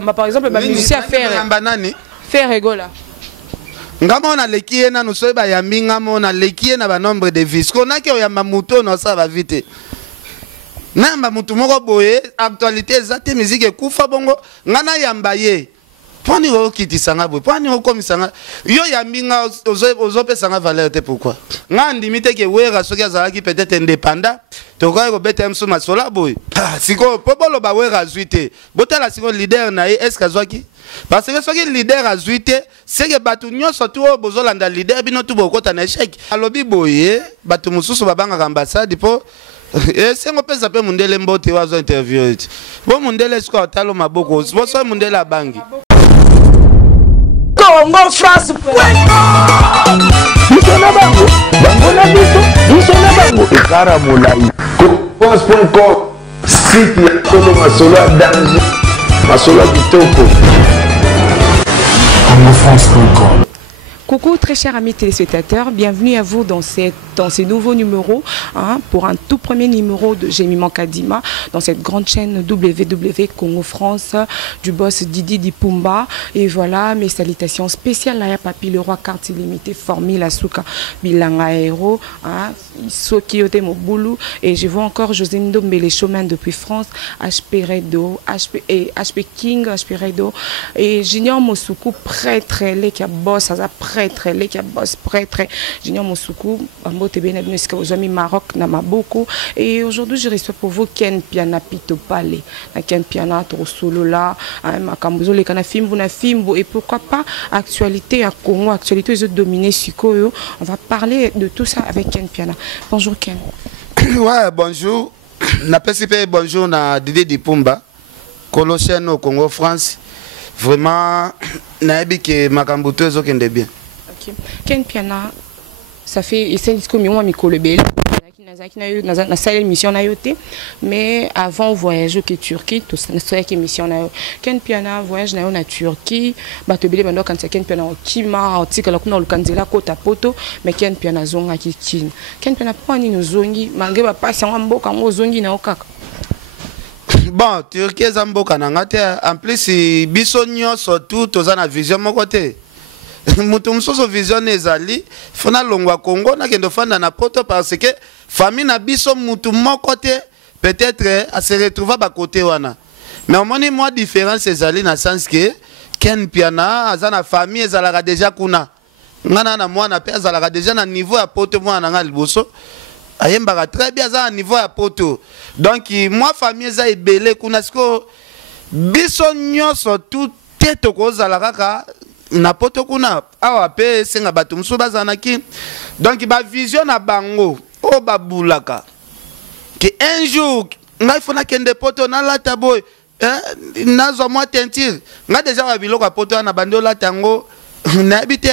Par exemple, les musiciens faire rigola. Ngamona lekie na nuso ba yambi ngamona lekie na ba nombre de vis. Kona ke oyamba muto no sa ba vite. Namba mutu moko boye actualité zate musique kufa bongo ngana yamba ye. Poni o kitisanga boye. Poni o komisanga yo yambi nga ozo pesanga valeur te pourquoi. Nga ndimite ke wera soki azalaki peut-être indépendant. Tokoy ko beta mso masola boye. Siko pobolo ba wera zuite. Botala siko leader na ye est-ce kazwaki? Parce que soki leader azuite c'est que batu nyonso tu o bozolanda leader bino tu bokota na échec. Alobi boye batu mususu babanga ambassade po c'est ngo pesa pe mundele mbote wazo interview it. Bo mundele siko talo maboko. Bo so mundele bangi. Congo France. Bisona bango. Bango na biso. Bisona bango. Ikara mulai. France.com. Site ya Kolo Masola danger. Masola kitoko. CongoFrance.com. Coucou très chers amis téléspectateurs, bienvenue à vous dans ces nouveaux numéros, pour un tout premier numéro de Gémiment Kadima dans cette grande chaîne WW Congo France du boss Didi Dipumba. Et voilà mes salutations spéciales à Papi le roi carte illimitée formé la souka Bilanga Hero, Sokiote Mobulu, et je vois encore José Ndombe les chemins depuis France, HP Redo, HP King, HP Redo et Junior Mosuku prêtre les qui a boss à prêtre les qui a boss prêtre Junior Mosuku Ambote Benabinoska aux amis Maroc Namaboko. Et aujourd'hui je reçois pour vous Ken Piana Pito Palais na Ken Piana trop solo là makambuzo les kana film vous na film et pourquoi pas actualité à Congo, actualité ils ont dominé Sikoyo. On va parler de tout ça avec Ken Piana. Bonjour Ken. Ouais, bonjour. Na PCP bonjour na Didi Dipumba. Colossienne au Congo France. Vraiment naebi que makambuto zo kende bien. OK. Ken Piana ça fait et c'est disco mi mikolo bel. Na salle émission na yote mais avant voyage au Turquie tout ça c'est une émission na Ken Piana voyage na na Turquie bato bele bando quand Ken Piana okima otikala kuna lukanzela kota poto mais Ken Piana zonga kitine Ken Piana pani no zongi malgré ba passe en mboka ngo zongi na okaka. Bon, Turquie zamboka na ngate en plus biso nyonso tout tozana vision moko te. Mutu msoso vision ezali fona longwa Congo na kendo fanda na poto parce que famille na biso mutu moko te peut-être à se retrouver ba côté wana. Mais au moins moi différence ezali na sens que Ken Piana azana famille ezalaka déjà kuna. Ngana na mwana pe azalaka déjà na niveau ya poto mwana nga liboso. Ayembaka très bien à niveau à poto. Donc moi famille za ebele kuna siko biso nyonso tout tete kozala kaka na poto kuna awa pe senga bato musu bazanaki. Donc ba vision na bango o babulaka que un jour ngai fona kende poto na lata boy nazo moi tentire nga déjà ba biloko poto na bandola tango na habité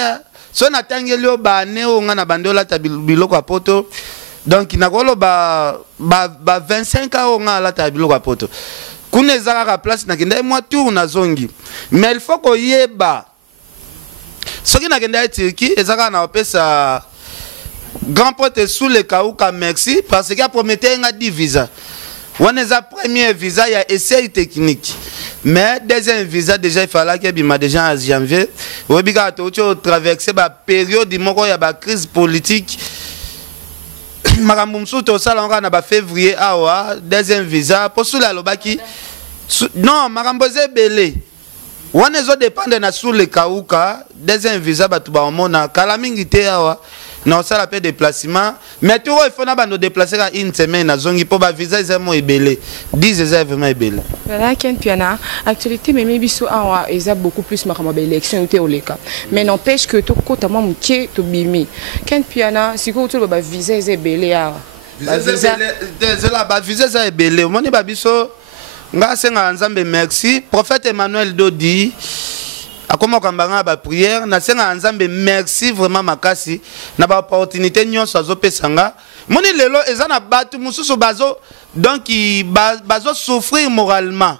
so na tangeli o ba ne o nga na bandola ta biloko poto. Donc nakolo ba 25 ans on a la table à poto. Kune zaka place na kenda moi tour na zongi. Mais il faut ko yeba. Ce qui na kenda Turquie ezaka na opesa grand pote sous le kauka merci parce qu'il a promis un visa. On est à premier visa il y a essai technique. Mais deuxième visa déjà il fallait que bima déjà en janvier. Obiga to traverser ba période moko ya ba crise politique. Maramumsu to sala nga na ba février awa deuxième visa pour sous la lobaki non maramboze belé wana zo dépendre na sous le kauka deuxième visa batu ba mona kala mingi te awa na sala pe déplacement mais tout il faut na bando déplacer à une semaine na zongi pour ba visa ezamo ebelé 10 ezamo vraiment ebelé. Voilà Ken Piana actualité mais biso awa eza beaucoup plus makama ba élection te oleka mais n'empêche que to kota moi mukie to bimi Ken Piana siko to ba visa ezebelé awa visa ezela ba visa ezebelé moni ba biso nga senga nzambe merci prophète Emmanuel Dodi akoma kambanga ba prière na senga nzambe merci vraiment makasi na ba opportunité nyonso azopesanga moni lelo ezana batu mususu bazo donc bazo souffrir moralement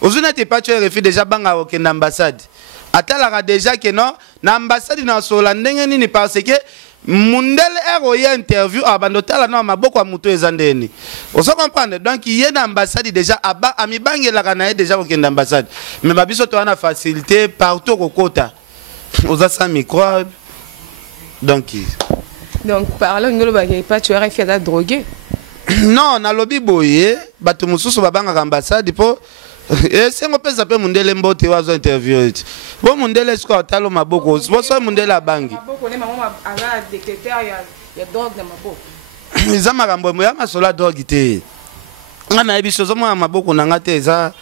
ozuna te pas tu refi déjà banga okenda ambassade atalaka déjà que non na ambassade na sola ndenge nini parce que mundele eroye interview abandotala na maboko ya muto ezandeni. On se comprendre. Donc il y a une ambassade déjà amibangela na déjà au kende ambassade. Mais babiso to ana facilité partout au kota. Oza sa micro. Donc par là ngolo ba pas tu aurais fait la droguer. Non, na lobby boye, batu mususu babanga ambassade po et c'est un peu ça peut mundele mbote wazo interview. Bon mundele sko talo maboko, bo so mundele bangi. Maboko ne maman ala détecteur ya drogue na maboko. Za makambo ya masola drogue te. Ngana ebiso zo maboko na ngate za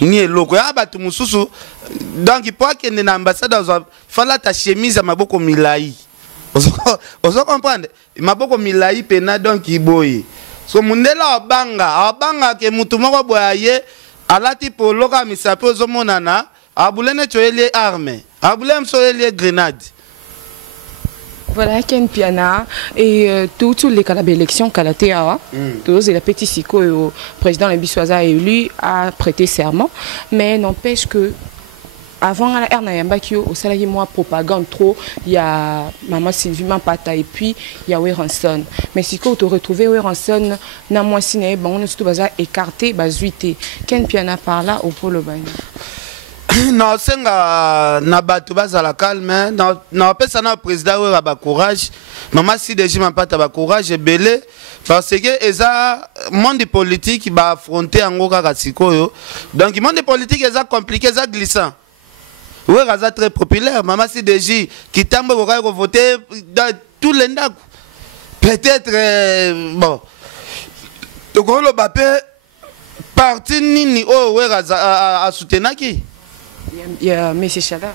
ni eloko ya batu mususu. Donc pour que na ambassade zo fala ta chemise ya maboko milai. Ozo comprendre? Maboko milai pena donc iboye. So mundela abanga ke mutu moko boye alati polo ka misape ozomonana abulene choeli arme abulem soeli grenade. Voilà Ken Piana et tous les cas d'élection Kalatea tous les petits siko au président Lebiswaza élu a prêté serment, mais n'empêche que avant la ère Nayambakio au salarié moi propagande trop, il y a maman Sylvie Mampata et puis il y a Weranson. Mais si quand tu retrouves Weranson na moi siné bon on est tout bazar écarté bazuité. Ken Piana par là au polo bani. Non senga na batu bazala calme na pesa na président we ba courage. Maman Sylvie Mampata ba courage belé parce que eza monde politique ba affronter en kaka sikoyo. Donc monde politique eza compliqué eza glissant. Oui, c'est très populaire. Maman CDJ qui t'a voté dans tous les ndaks. Peut-être, bon. Donc, le Bappé, parti nini, oh, oui, à soutenir qui? Il y a M. Chadar.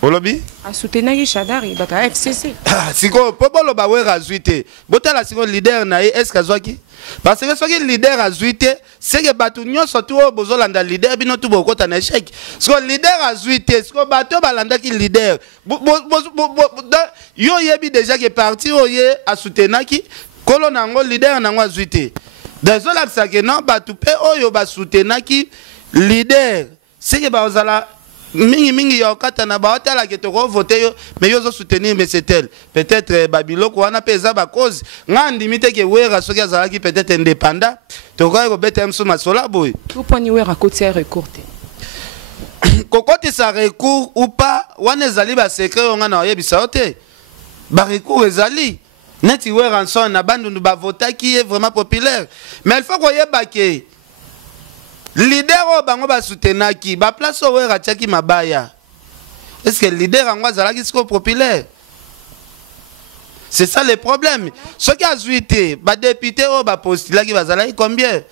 Au lobby? À soutenir Chadar, il va à FCC. Si vous avez le baoué à zuité, vous avez le leader, est-ce que vous qui? Parce que ce qui est leader à zuité, c'est que Batunion surtout au Bozolanda leader, bien tout beaucoup en échec. Ce que leader à zuité, ce que Bato Balanda qui leader. Yo yebi déjà qui est parti à soutenir qui, colonango leader nango zuité. Désolé ça que non Batoupe oyo ba soutenir qui leader. C'est que Bazala mingi ya okata na ba hôtel ke to voter yo mais yo zo soutenir mais c'est elle peut-être Babiloko wana pesa ba cause ngandi mite ke wera soki azala ki peut-être indépendant to ko beta mso masola boy tout poni wera côté recours kokoti sa recours ou pas wana ezali ba secret on na yebisa ote ba recours ezali neti wera son na bandu ba voter qui est vraiment populaire mais il faut ko yeba ke leader o bango ba soutenaki ba place o wera tchaki mabaya. Est-ce que le leader en wazala qui sont populaire? C'est ça le problème. Ce qui a zuité, ba député o ba postula qui bazala combien?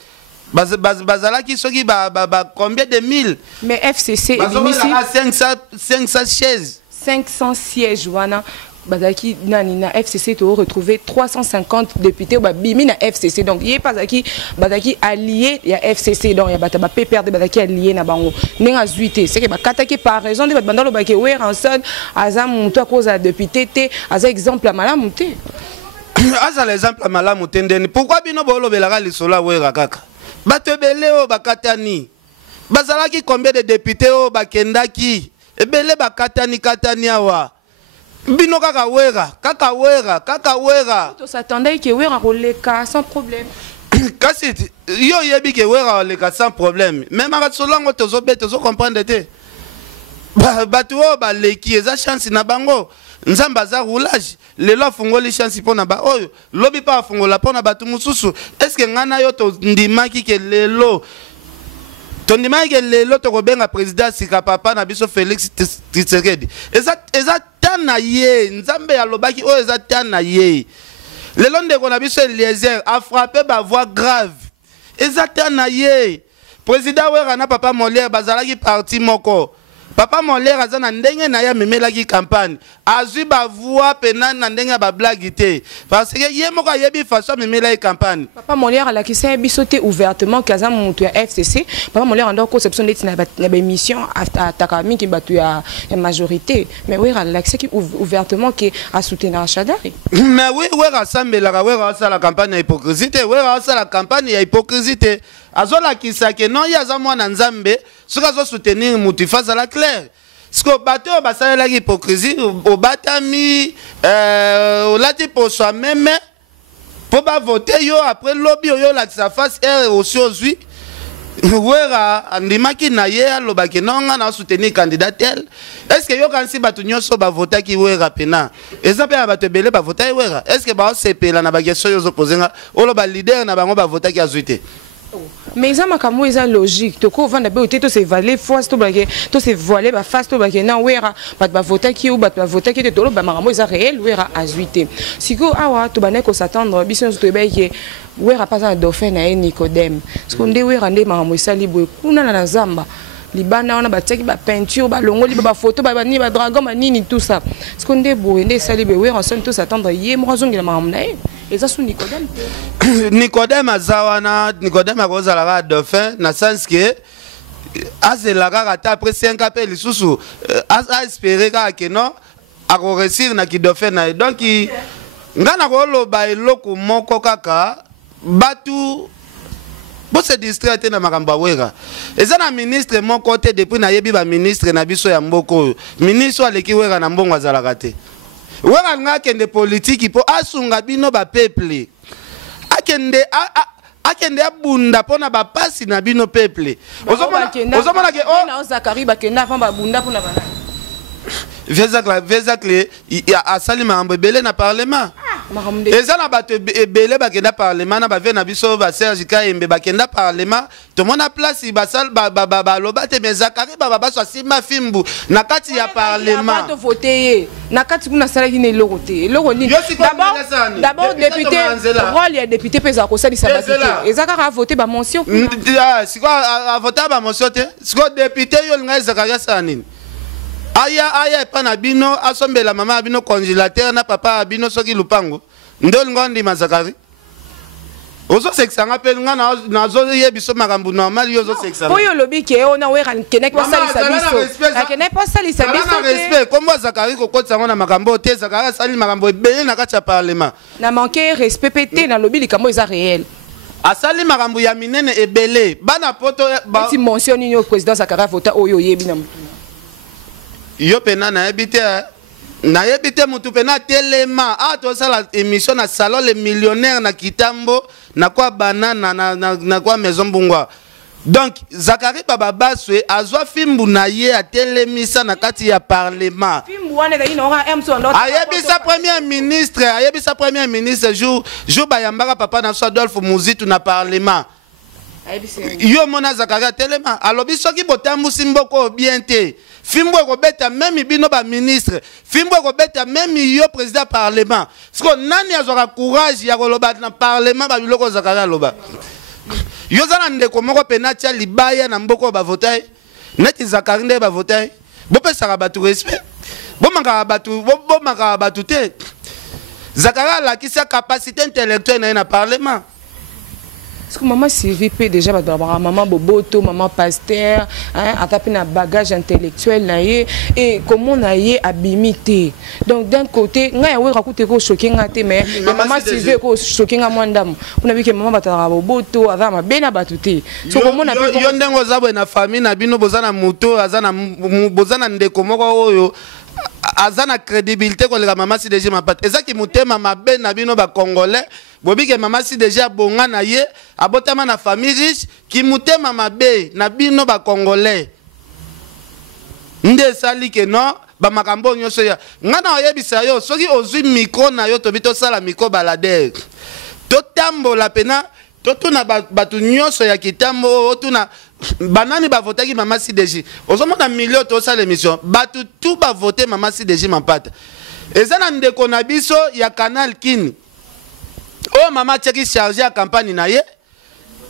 Bazala qui soki ba combien de mille? Mais FCC est 500 chaises. 500 sièges wana. Bazaki nanina FCC to retrouver 350 députés ba bimi na FCC donc yé pas bazaki allié ya FCC donc ya bataba PPR de bazaki allié na bango nenga zuité c'est que ba kataki par raison de bandalo ba ke Weranson aza muntu à cause de député té aza exemple à malamu té aza l'exemple à malamu tendeni pourquoi bino bolo belaka lisola wera kaka batebele o bakatani bazalaki combien de députés o bakendaki ebele bakatani awa bino kaka wera. On s'attendait que wera roleka sans problème. Kasi yo yebi ke wera roleka sans problème. Même à solongo tozo comprendre te. Batu o ba leki eza chance na bango. Nzamba za roulage. Lelo fungoli chance pona ba oyo. Lobi pa fungola pona batu mususu. Est-ce que ngana yo to ndimaki ke lelo tondima ke lelo to kobenga président sika papa na biso Félix Tshisekedi eza tana ye nzambe ya lobaki o eza tana ye lelo ndeko na biso Eliezer a frappé ba voix grave eza tana ye président wera na papa Molière bazalaki parti moko papa Molière aza na ndenge na ya memelaki campagne azui ba voix pena na ndenge ba blague te parce que ye moko yebi façon memelaki campagne papa Molière ala ki sa bisoté ouvertement kaza muntu ya FCC papa Molière ando conception de na ba émission atakami ki batu ya majorité mais wera ala ki ouvertement ki a soutenir Chadari mais oui wera sambela wera sa la campagne hypocrisie wera sa la campagne hypocrisie azola kisake non yaza mwana nzambe soka zo soutenir mutu face à la claire Parce que bateau basale la hypocrisie au batami olati pour soi-même pour pas voter yo après lobby yo la sa face est aussi aujourd'hui wera andimaki na ye alobaki nonga na soutenir candidat tel. Est-ce que yo kansi batu nyonso ba voter ki wera pena eza pe ba tebele ba voter wera est-ce que ba sepela na ba question yo posenga oloba leader na bango ba voter ki azuite. Mais ça m'a comme ça logique. Tu vois, on a beau tout se valer fois, tout se voiler, bah face, tout bah que non, ouera, bah voter qui ou bah voter qui te tolo, bah maramo ça réel, ouera azuité. Si go awa, tu banek au s'attendre, bisous tu es que ouera pas un dauphin na Nicodème. Ce qu'on dit ouera ndé maramo ça libre, kuna na zamba. Libana on a bataki ba peinture ba longo ba photo ba ni ba dragon ba nini tout ça. Ce qu'on dit beau ndé ça libre ouera on tous s'attendre yé mo zongi la maramo na et ça sous Nicodème. Nicodème azawana Nicodème akozala dauphin na sens que azelaka kata après 5 appels lisusu a espérer que non a réussir na ki dauphin na donc ngana ko loba eloko moko kaka batu bo se distraite na makamba wera eza na ministre mon côté depuis na yebi ba ministre na biso ya mboko ministre aleki wera na mbongo azalaka te wera nga kende politique po asunga bino ba peuple akende abunda pona ba pasi na bino peuple ozomona ke o na Zakari bakenda fa ba bunda pona bana vezakle asali makambo ebele na parlement eza na bato ebele bakenda parlement na bave na biso ba Serge Kayembe bakenda parlement tomona place basal baloba te mais Zakari babaso asima fimbu na kati ya parlement to voter na kati kuna sala ki ne lorote loro ni d'abord député rôle ya député pesa ko sali sabasité ezaka voter ba mention siko a voter ba mention te siko député yo linga Zakari sanini aya pa na bino asombela mama abino congélateur na papa abino soki lupango ndol ngondi mazakari ozo sexanga pe nga na zo yebiso makambu normal yo zo sexanga oyo lobi ke ona wera kenek pa sali sabiso kenek pa sali sabiso na respect kombo Zakari ko kotsa ngona makambo te Zakari sali makambo ebele na kati ya parlement na manquer respect pété na lobi likambo eza réel asali makambo ya minene ebele bana poto ba ti mentionne ni au président Zakari vota oyo yebi na yo pena na ebite mutu pena telema to sala émission na salon les millionnaires na kitambo na kwa banana na kwa maison bungwa donc Zakari baba baswe azwa fimbu na ye a telemisa na kati ya parlement fimbu wana da ina emso ndo ayebisa premier ministre jour bayambaka papa na Adolphe Muzitu na parlement yo mona Zakari telema alobi soki botambusi mboko bien te fimbo ko beta même bino ba ministre fimbo ko beta même yo président parlement siko nani azora courage ya koloba na parlement ba biloko Zakari aloba yo zana ndeko moko penatia libaya na mboko ba voter neti Zakari nde ba voter bo pesa ba tu respect bo maka ba tu te Zakari la kisa capacité intellectuelle na parlement. Parce que maman Sylvie peut déjà maman Boboto, maman Pasteur, hein, a tapé un bagage intellectuel et comment on a abimité. Donc d'un côté, on a raconté que choqué mais maman Sylvie ko choqué ngam. On a vu que maman batara Boboto avant ma bena batute. So comment on a pu yondengo zabo na famille na bino bozana moto azana bozana ndeko moko oyo azana crédibilité ko le maman si déjà ma patte. Ezaki mutema mabe na bino ba congolais. Bobi que maman si déjà bonga na ye abotama na famille riche ki mutema mabe na bino ba congolais nde sali ke non ba makambo nyonso ya ngana oyebisa yo soki ozwi micro na yo to bito sala micro balader to tambola pena to tuna batu nyonso ya kitambo tuna banani ba voter ki maman si déjà ozomona million to sala émission batu tout ba voter maman si déjà mapata ezana ndeko na biso ya Canal Kin. Oh maman tcheki chargé à campagne na ye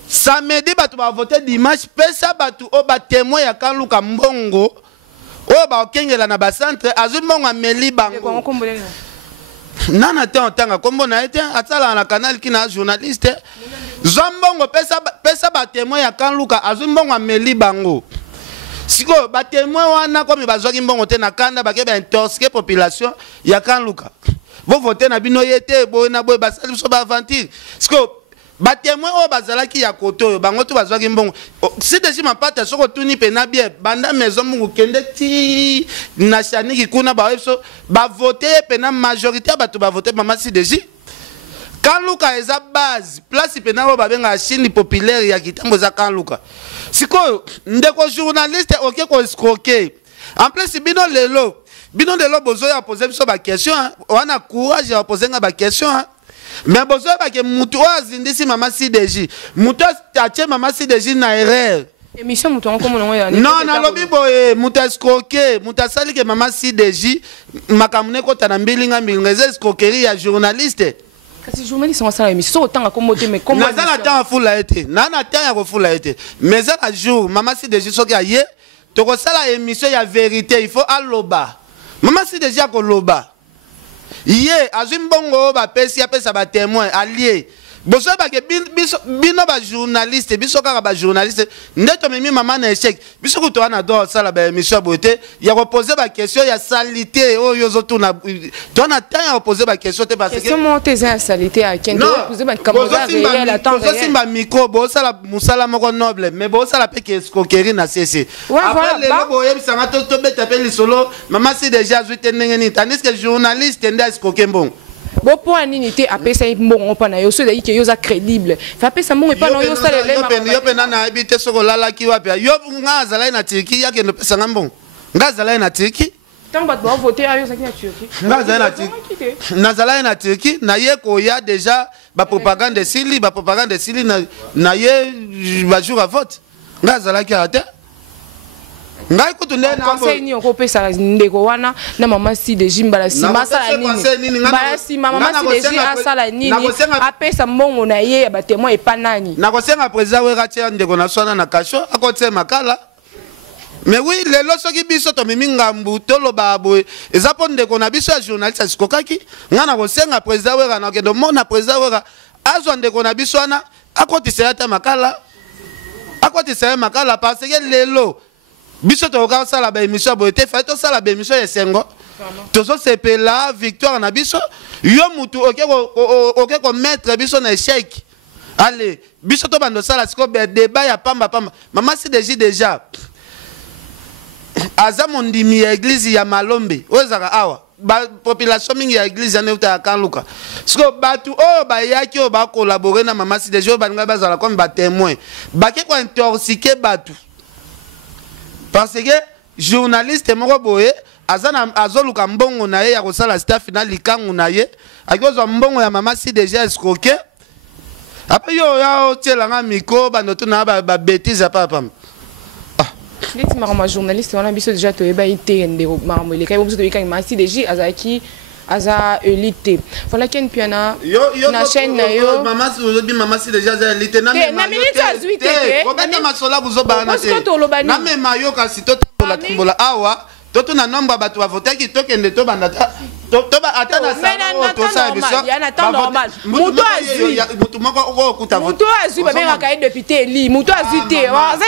samedi batu ba voter dimanche pesa batu o ba témoin ya Kanluka mbongo o ba okengela na ba centre azumbongo ameli bango nana te ontanga kombo na ete atala na Canal Kina journaliste zombongo pesa ba témoin ya Kanluka azumbongo ameli bango siko ba témoin wana komi bazwaki mbongo te na kanda ba ke ba intoxiquer population ya Kanluka. Vous votez na bino yete bo na bo basali so ba aventure. Parce que ba témoin o bazala ki ya koto bango to bazwa ki mbongo si deji mapata soko tuni pena bien banda maison mungu kende ti na chaniki kuna ba webso ba voter pena majorité ba to ba voter mama si deji Kanluka eza base place pena o babenga Chine populaire ya kitambo za Kanluka sikoyo ndeko journaliste oke ko escroquer en plus bino lelo bozo ya poser biso ba question wana courage ya poser nga ba question mais bozo ba ke mutu azindisi mama si deji mutu atie mama si deji na erreur émission mutu comme non ya non na lobi boye mutu escroquer mutu asali ke mama si deji makamune ko tana mbilinga mbingeze escroquerie ya journaliste. Kasi journaliste on sala émission autant comme moté mais comment na za temps fula été na temps ya ko fula été mais ça jour mama si deji soki aye to ko sala émission ya vérité il faut aloba mama si deji ko loba ye azimbongo ba pesi apesa ba témoin allié boso ba ke bino ba journaliste biso kaka ba journaliste ndeto memi mama na échec biso ko to ana do sala ba émission beauté ya ko poser ba question ya salité o yozo tuna to na temps ya poser ba question te parce que question monter ya salité à quel poser ba camarade réel attends boso simba micro bo sala musala moko noble mais bo sala pe ke escroquerie na cc après le lobo yeb sanga to beta pe lisolo mama si déjà zuite ndenge tandis que journaliste nda escroquer bon bon point nité après ça bon pas na yo so que yo za crédible fa pe ça mon pas na yo ça yo pena na habite soko lala ki wapi yo ngazala na tiki yake no pesa ngambon ngazala na tiki tant ba voter yo ça qui na Turquie ngazala na tiki nazala na tiki na ye ko ya déjà ba propagande sili na ye ba jour à vote ngazala ki ata ngai kutunde na conseil ni on peut ça ndeko wana na mama si de jimbala sima sala nini bala sima mama si de ji asala nini apesa mbongo na ye ba témoin et pas nani na kosenga président we ratia ndeko na swana na kasho akote makala mais oui lelo soki biso to mimi ngambu to loba boy eza po ndeko na biso ya journaliste sikokaki ngana kosenga président we kana kendo mona président we azwa ndeko na biso wana akotisa ata makala parce que lelo biso to ka sala ba émission boité fa to sala ba émission ya sengo to so sepela victoire na biso yo mutu oke ko mettre biso na échec allez biso to bando sala siko be débat ya pamba mama si déjà aza mondimi ya église ya Malombe ozaka awa ba population mingi ya église ya neuta ya Kanluka siko batu o ba yaki o ba collaborer na mama si déjà ba nga bazala comme ba témoin ba ke ko intoxiquer batu. Parce que journaliste moko boye azana azoluka mbongo na ye ya kosala staff na likangu na ye akozo mbongo ya mama si déjà escroquer après yo ya tielanga miko banoto na ba bêtise papa ndeti mama journaliste wana biso déjà to eba ite ndeko mama le kai biso to bika mama si déjà azaki aza élite voilà ken piana na chaîne na yo mama si déjà za élite na minute azuite robeta masola buzo bana te na me mayo kasi to tambola awa toto na nombre bato ba voter ki to kende to banda to ba atana sa to sa biso yana temps normal mutu moko okuta vote mutu azui ba benga ka député eli mutu azui te aza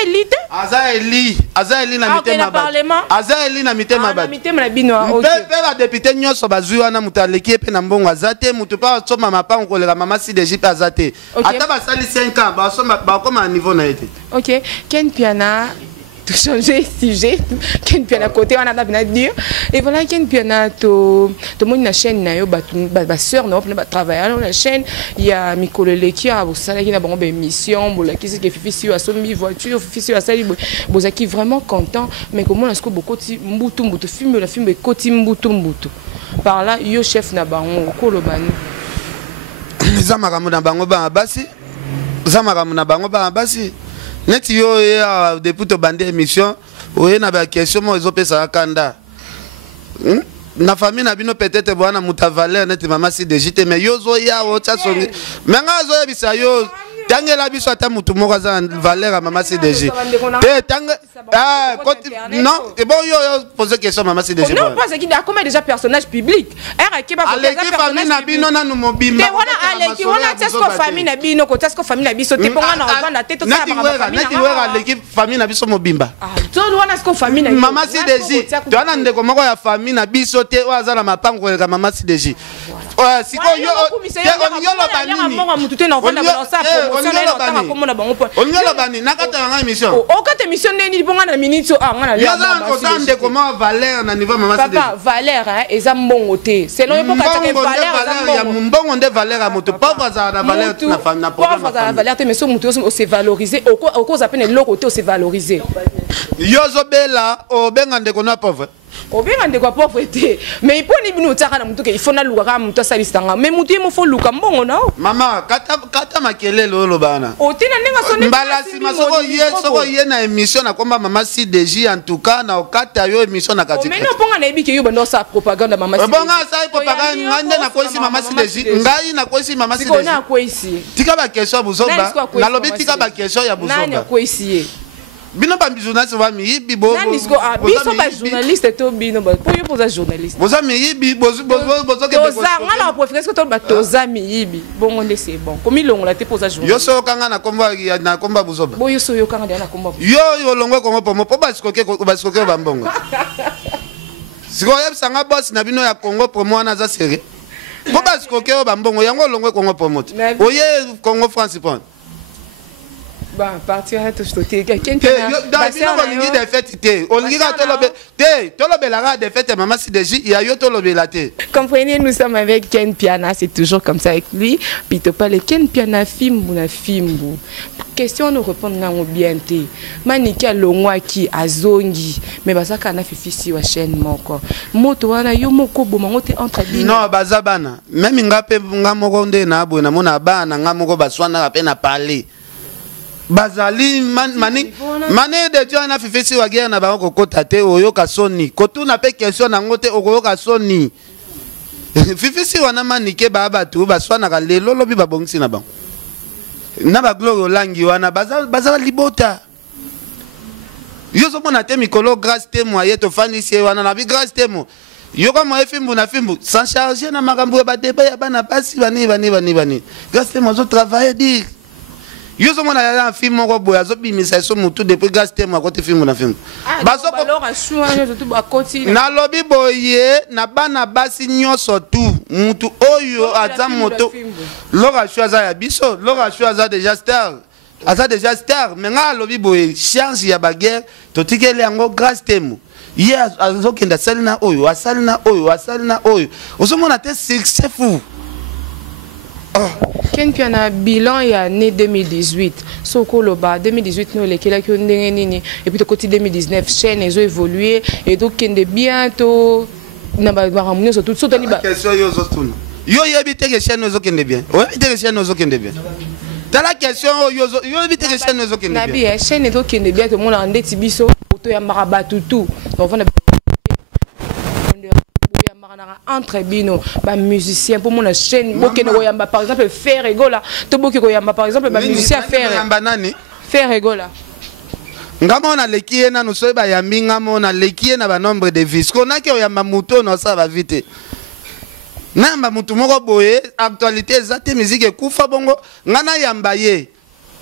eli na mitema ba aza eli na mitema ba mitema na bino OK pe ba député nyoso bazui wana mutu aleki pe na mbongo azate mutu pa soma mapa nkoleka mama si de jipe azate ata ba sali 5 ans ba soma ba koma niveau na été OK ken piana to changer sujet ken piana côté on a bien dire et voilà ken piana to mon na chaîne na yo ba sœur na ba travailler dans la chaîne il y a Mikolele qui a vous savez qui na bon émission bola qui c'est que fifi si a somi voiture fifi si a sali bozaki vraiment content mais comment est-ce que beaucoup mbutu film la film koti mbutu par là yo chef na bango kolobani zamaka na bango ba basi zamaka na bango ba basi neti yo ya depuis to bande émission oye na ba question mo ezopesa kanda na famille na bino peut-être bwana muta valeur neti mama si de jite mais yo zo ya o tsa songi menga zo ya bisa yo tangela biso ata mutu moko za valeur mama si de jite te tanga non et bon yo poser question mama si de jite non parce qu'il a combien déjà personnage public era qui ba famille na bino na no mobimba te wana aleki wana tsesko famille na bino ko tsesko famille na biso te ponga na vanda te to sa ba neti wera l'équipe famille na biso mobimba to wana tsesko famille na mama si de jite to wana ndeko moko ya famille na biso te oazala mapango ka mama si de jite si ko yo lo bani nakata nga émission o kata émission neni bonga na minute nga na yo za comment Valère na niveau maman papa Valère hein eza mbongo te selon yo kata ke Valère ya mbongo nde Valère a moto pauvre za na Valère na femme na problème pauvre za Valère te mais so moto o se valoriser o ko za peine l'autre o se valoriser yo zo bela o benga ndeko na pauvre obinga ndeko pauvreté mais iponi bino tsaka na mutuke ifona luka ka mutu salisanga mais mutu mo fo luka mbongo na mama kata makelele lo bana otina nenga sonne mbalasi masoko ye na émission na komba mama CDJ en tout cas na okata yo émission na katika mais non ponga na ebiki yo bando sa propagande mama CDJ bonga sa propagande ngande na koisi mama CDJ ngai na koisi mama CDJ sikona koisi tika ba question buzoba na lobi tika ba question ya buzoba nani koisi bino ba journaliste va mi yibi bo nani sko biso ba journaliste to bino ba po yo poza journaliste boza mi yibi bozo ke boza ngala préféré que to ba toza mi yibi bongo nde c'est bon komi longola te poza journaliste yo so kanga na komba buzoba bo yo so yo kanga na komba yo longwe kongo pomo po ba sikoke ba mbongo siko yebisanga boss na bino ya Congo promo wana za série po ba sikoke ba mbongo yango longwe kongo promo oye Congo France pon ba partir à tout côté quelqu'un qui a bino de fête té olinga tolobe la de fête maman CDJ il y a yo tolobe la té comprenez nous sommes avec Ken Piana c'est toujours comme ça avec lui puis to parle Ken Piana fimbu na fimbu question nous répondre ngango bien té maniki alongwa ki azongi mais basaka na fifisi wa chaîne moko moto wana yo moko bomango te entre bino non bazabana même ngape ngamoko nde na abwe na mona bana ngamoko baswana pe na parler bazali mani de Dieu na fifisi wa guerre na ba kokota te oyoka soni kotuna pe question na ngote okoyoka soni fifisi wana manike ba batu baswana ka lelo lobi babongisi na bango na ba gloire langi wana bazala libota yo so mona te mikolo grâce te moye to fanisi wana na bi grâce te mo yo ka moye fimbu na fimbu sans charger na makambo ba débat ya bana pasi bani grâce te mo zo travailler dire yo so mona ya film moko boya zo bimisa so mutu depuis grâce te mo côté film na film baso na lobi boye na bana basi nyoso tu mutu oyo aza moto lora choisa ya biso lora choisa déjà star mais nga lobi boye charge ya baguerre to tikele yango grâce te mo ye azokenda salina oyo asalina oyo osomona te succès fou. Ken Piana bilan ya année 2018 soko loba 2018 no lekela ki ndenge nini et puis de côté 2019 chaîne ezo évoluer et donc kende bientôt na ba ramunyo surtout sotani ba question yo zotuna yo yebite ke chaîne ezo kende bien ouais yebite ke chaîne ezo kende bien ta la question yo yebite ke chaîne ezo kende bien na bien chaîne ezo kende bien to mona ndeti biso auto ya marabatu tout donc on a entre bino ba musicien pour mon chaîne bokene koyamba par exemple faire egola to boki koyamba par exemple ba musicien faire egola ngamona lekie na no soba ya minga mona lekie na ba nombre de vis kona ke oyamba muto no sa ba vite namba mutu moko boye actualité zate musique kufa bongo ngana yamba ye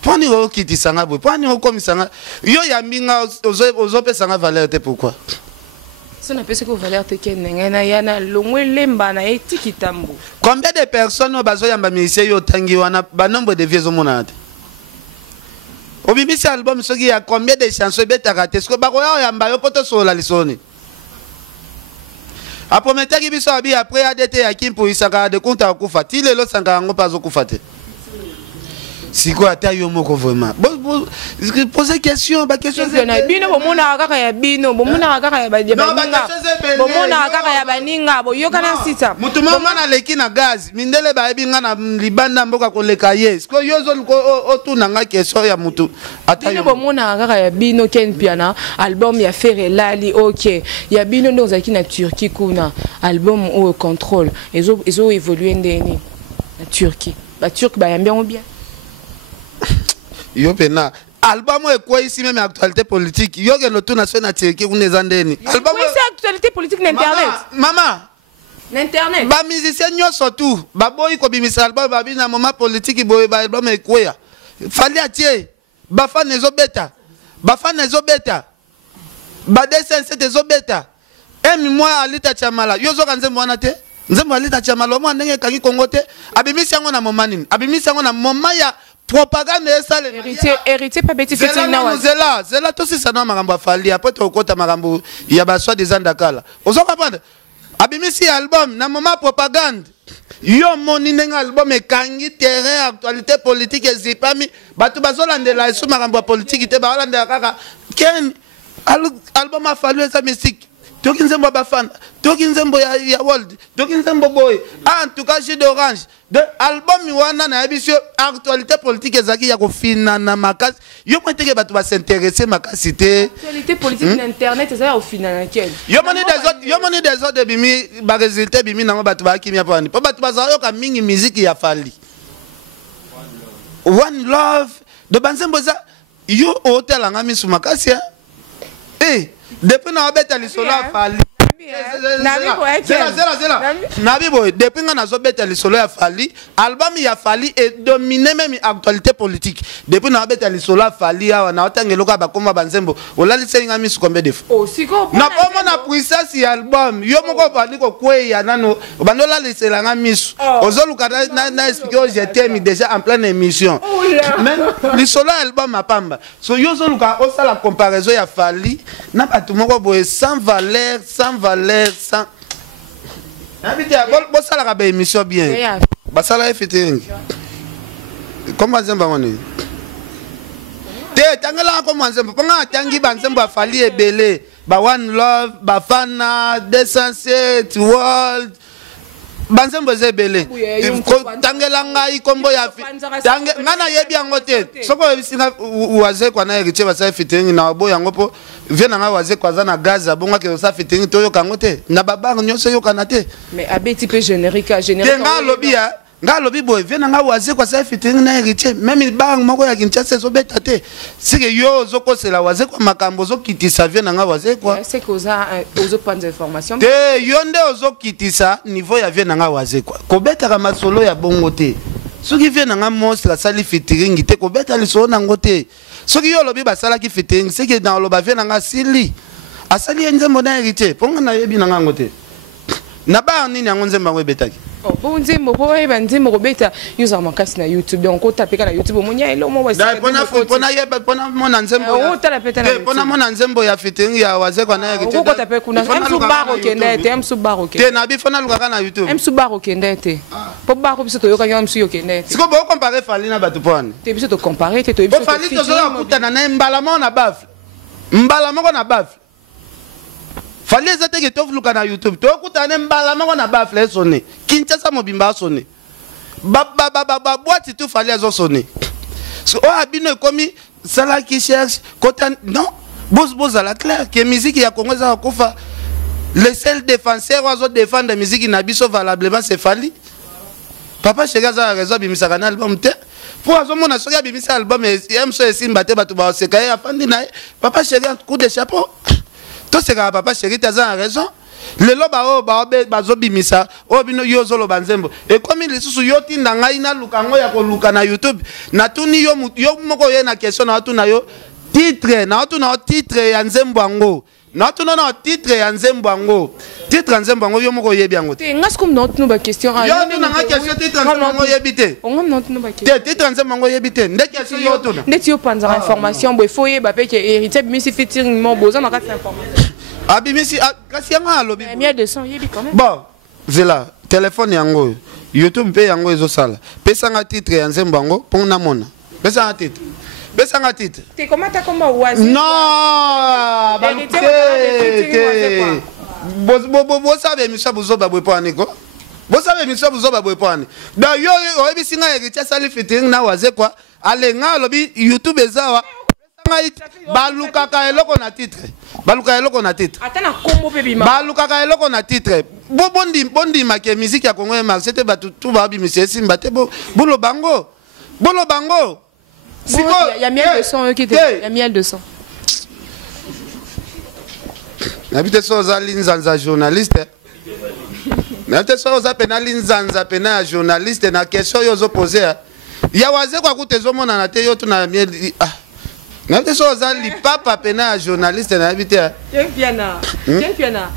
poni o kitisanga boye poni o komisanga yo ya minga ozopesanga valeur te pourquoi. Si on a pensé que Valère te kenenga yana longwe lemba na etiki tambo. Combien de personnes bazo yamba musicien yo tangi wana ba nombre de vieux omonate. Obimisi album soki ya combien de chansons beta raté ce que ba ko yamba yo poto sola lisoni. Aprometa ki biso abi après ADT ya kimpo isaka de konta kufa ti lelo sanga ngo pazo kufa te. Si quoi ta yo moko vraiment poser question ba question bino bomona kaka ya bino bomona kaka ya baninga bomona kaka ya baninga bo yokana sita mutu mama na leki na gaz mindele ba ebinga na libanda mboka koleka yes ko yozo otuna nga question ya mutu ata yo bomona kaka ya bino Ken Piana album ya Faire Lali OK ya bino ndo zaki na Turquie kuna album au contrôle ezo évoluer ndeni na Turquie ba turc ba yambia bien yo pena album e quoi ici même actualité politique yo ke lotu na sona Turquie kuneza ndeni album c'est actualité politique n'internet mama n'internet ba musicien nyoso tout ba boy ko bimisa album ba bina moment politique boy ba album e quoi fali atie ba fan ezobeta ba dessin c'est ezobeta emi moi alita chamala yo zo kanze mwana te nzembo alita tia malomo ndenge kangi Congo te abimisi yango na moma nini abimisi yango na moma ya propagande esale héritier pas bêtise fait na zela to sisa na makambo afali après to kota makambo ya baswa des andakala ozo comprendre abimisi album na moma propagande yo moni ndenge album ekangi terrain actualité politique ezipami bato bazolandela esu makambo ya politique te baolandela kaka ken album afali eza mystique toki nzembo bafana toki nzembo ya world toki nzembo boy en tout cas jus d'orange de album wana na yabisio actualité politique ezaki ya kofina na makasi yo mweteke bato ba s'intéresser makasi te actualité politique na internet ezaya ofina na quel yo moni des autres bimi ba résultat bimi nango bato ba kimia pani po bato bazalo ka mingi musique ya fali one love de banzembo za yo hotel nga misu makasi depuis na obeta lisolo afali nabi boy depuis nga nazobeta lisolo ya fali album ya fali et dominer même actualité politique depuis na obeta lisolo afali awa na otangeloka bakoma banzembo olalise nga misu combien de fois na pomo na puissance ya album yo moko bali ko kweya nano bandola lisela nga misu ozoluka na expliquer je t'aime déjà en pleine émission mais lisolo album apamba so yo zoluka osala comparaison ya fali na batu moko boye sans valeur sans habite bon sala ka ba émission bien basala efiteng comment nzemba ngoni te tangela ko nzemba panga tangi banzemba fali ebele ba one love ba fana 207 world banzembo zebele tangela ngai kombo ya tange ngana yebi yango te soko bisinga waze kwa na héritier basa fitting na bo yango po viena nga waze kwa za na gaza bonga ke sa fitting to yo kango te na baba nyonso yo kana te mais abeti pe générique nga lobi boy viena nga waze kwa sa fitting na héritier même bang moko ya Kinshasa zo beta te sike yo zo kosela waze kwa makambo zo kitisa viena nga waze kwa c'est que ozo pas d'information te yonde ozo kitisa niveau ya viena nga waze kwa ko beta ka masolo ya bongo te soki viena nga monstre sali fitting te ko beta lisolo nango te soki yo lobi basala ki fitting c'est que dans lo ba viena nga sili asali nzembo na héritier ponga na yebi na ngo te na ba nini yango nzemba ngo betaki bon nzembo po eba nzembo kobeta yuza makasi na YouTube donc otapeka na YouTube omonya elo mo wasi pona mona nzembo pona mona nzembo ya fitting ya waze kwa na héritier ko tapeka kuna emsu baro kendete emsu baro kendete te na bi fona lukaka na YouTube emsu baro kendete po baro biso to yoka emsu yo kendete siko bo comparer fali na batu pone te biso to comparer te to biso fali to zo kutana na mbala mona baf mbala moko na baf fali ezate ke to luka na YouTube to kutana mbala moko na baf le sonné Kinshasa mobimba sonné ba boîte tout fali azo sonné so o abino komi sala qui cherche kota non boss à la claire que musique ya Congo za kofa le seul défenseur ozo défendre musique na biso valablement c'est fali papa chega za raison bimisa kana album te pour azo mona soki bimisa album emso esimba te batu ba seka ya fandi na papa chega coup de chapeau to seka papa chega taza raison le loba bazo bimisa o bino yo zolo banzembo e komi lisusu yo tinda ngai na lukango ya ko luka na YouTube na tuni yo moko ye na question na tuna yo titre na tuna titre ya nzembo ango na tuna na titre ya nzembo ango titre nzembo ango yo moko yebi ango te ngas comme notre ba question yo tuna nga question titre nzembo ango yebi te on notre ba question titre nzembo ango yebi te nde question yo tuna ndeti yo panza information boy foye ba pe ke héritier misi featuring mo boza na ka information abimisi kasi yanga alobi miel de sang yebi quand même bon zela téléphone yango YouTube pe yango ezosala pesa nga titre ya nzembo yango pour na mona pesa nga titre te comment ta comment oasi non bo sabe misa buzoba bwe pwani ko bo sabe misa buzoba bwe pwani da yo oyebi singa héritier sali fitting na waze kwa alenga alobi YouTube ezawa balukaka eloko na titre atana kombo pe bima balukaka eloko na titre bondi make musique ya Congo marché te batu tu ba bimisi simba te bolo bango siko ya miel de sang qui ya miel de sang nabite so za linzanza journaliste nabite so za penali nzanza pena journaliste na question yo zo poser ya waze kwa kutezomona na te yo tuna miel nabite so za lipapa pena journaliste na habite Piana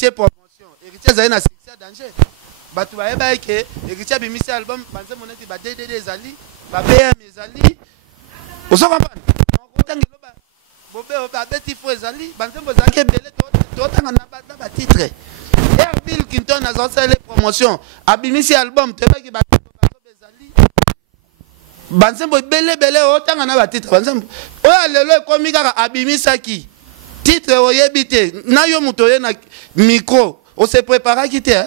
héritier promotion héritier zali na succès danger bato bayeba ke héritier bimisi album banze moneti ba DDD ezali ba BM ezali ozo comprendre okotangelo ba bobe ba beti fo ezali banze mbozaki ebele totanga na ba titre Bill Clinton a sorti les promotions abimisi album tebaki ba ezali banze mbo bele otanga na ba titre banze oya lelo ekomi kaka abimisaki titre oyebite na yo muto ye na micro on se prépara quitter